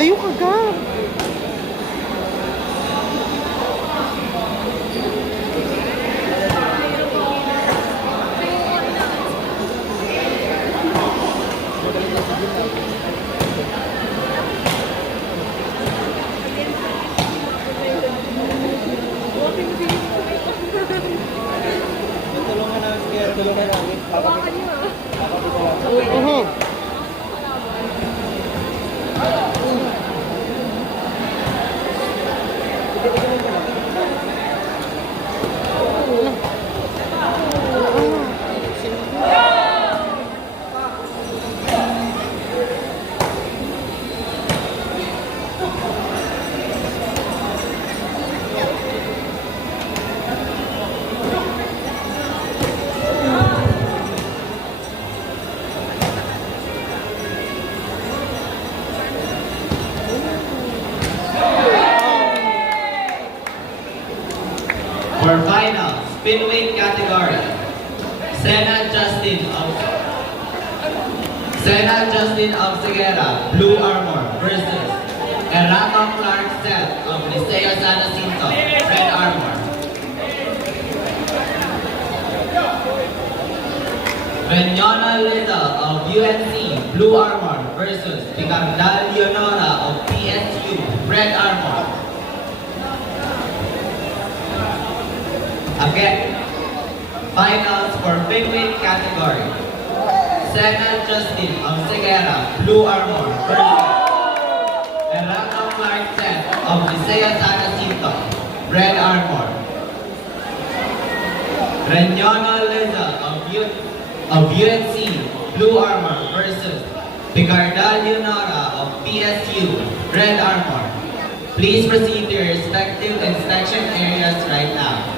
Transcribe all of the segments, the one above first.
Tayo ka ga. Tulungan namin. Hawakan niyo ah. For final, spinweight category, Sena Justin of Segura, Blue Armor versus Erato Clark Seth of Liceo San Jacinto, Red Armor. Reñona Lizal of UNC, Blue Armor versus Picardal Leonora of PSU, Red Armor. Again, finals for finweight category. Sena Justin of Segura, Blue Armor versus Erato Clark Seth of Liceo San Jacinto, Red Armor. Reñona Lizal of UNC, Blue Armor versus Picardal Leonora of PSU, Red Armor. Please proceed to your respective inspection areas right now.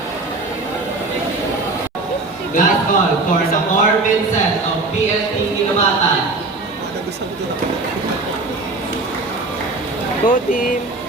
Last call for Namor Vincent of PSP Ginamatan. Go team!